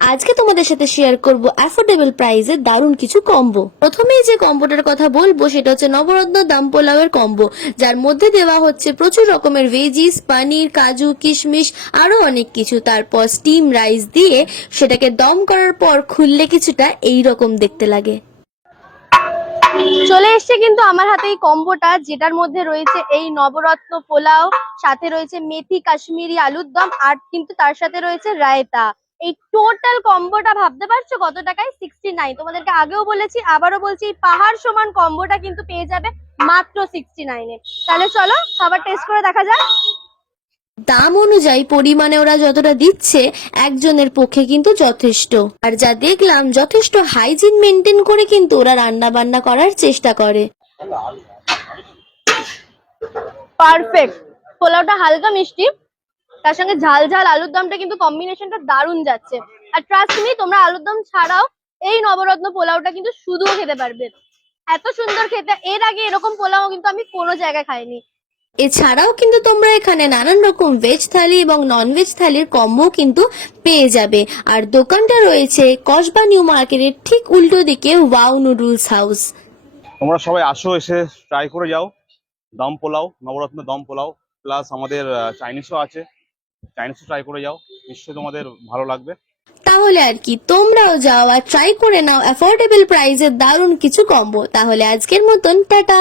আজকে তোমাদের সাথে শেয়ার করব অ্যাফোর্ডেবল প্রাইসে দারুণ কিছু কম্বো। প্রথমেই যে কম্বোটার কথা বলবো সেটা হচ্ছে নবরত্ন দাম পোলাওয়ের কম্বো, যার মধ্যে দেওয়া হচ্ছে প্রচুর রকমের ভেজিস, পানির, কাজু, কিশমিশ আরো অনেক কিছু। তারপর স্টিম রাইস দিয়ে সেটাকে দম করার পর খুললে কিছুটা এই রকম দেখতে লাগে। চলে এসছে কিন্তু আমার হাতে এই কম্বোটা, যেটার মধ্যে রয়েছে এই নবরত্ন পোলাও, সাথে রয়েছে মেথি কাশ্মীরি আলুর দম, আর কিন্তু তার সাথে রয়েছে রায়তা। এই টোটাল কম্বোটা ভাবতে পারছো কত টাকায়? 69। তোমাদেরকে আগেও বলেছি, আবারও বলছি, এই পাহাড় সমান কম্বোটা কিন্তু পেয়ে যাবে মাত্র 69-এ। তাহলে চলো খাবার টেস্ট করে দেখা যাক। দাম অনুযায়ী পরিমাণে ওরা যতটা দিচ্ছে একজনের পক্ষে কিন্তু যথেষ্ট। আর যা দেখলাম যথেষ্ট হাইজিন মেনটেন করে কিন্তু ওরা রান্না বান্না করার চেষ্টা করে। পারফেক্ট। পোলাওটা হালকা মিষ্টি, তার সঙ্গে ঝাল ঝাল আলুর দমটা কিন্তু কম্বিনেশনটা দারুণ যাচ্ছে। আর ট্রাস্ট মি, তোমরা আলুর দম ছাড়াও এই নবরত্ন পোলাওটা কিন্তু শুধুও খেতে পারবে। এত সুন্দর খেতে, এর আগে এরকম পোলাও কিন্তু আমি কোনো জায়গায় খাইনি। এছাড়াও কিন্তু তোমরা এখানে নানান রকম ভেজ থালি এবং নন ভেজ থালির কম্বো কিন্তু পেয়ে যাবে। আর দোকানটা রয়েছে কসবা নিউ মার্কেটের ঠিক উল্টো দিকে ওয়াও নুডলস হাউস। তোমরা সবাই আসো, এসে ট্রাই করে যাও দম পোলাও, নবরত্ন দম পোলাও। প্লাস আমাদের চাইনিজও আছে, চাইনিজও ট্রাই করে যাও, নিশ্চয়ই তোমাদের ভালো লাগবে। তাহলে আর কি, তোমরাও যাও আর ট্রাই করে নাও অ্যাফোর্ডেবল প্রাইসের দারুণ কিছু কম্বো। তাহলে আজকের মতন টাটা।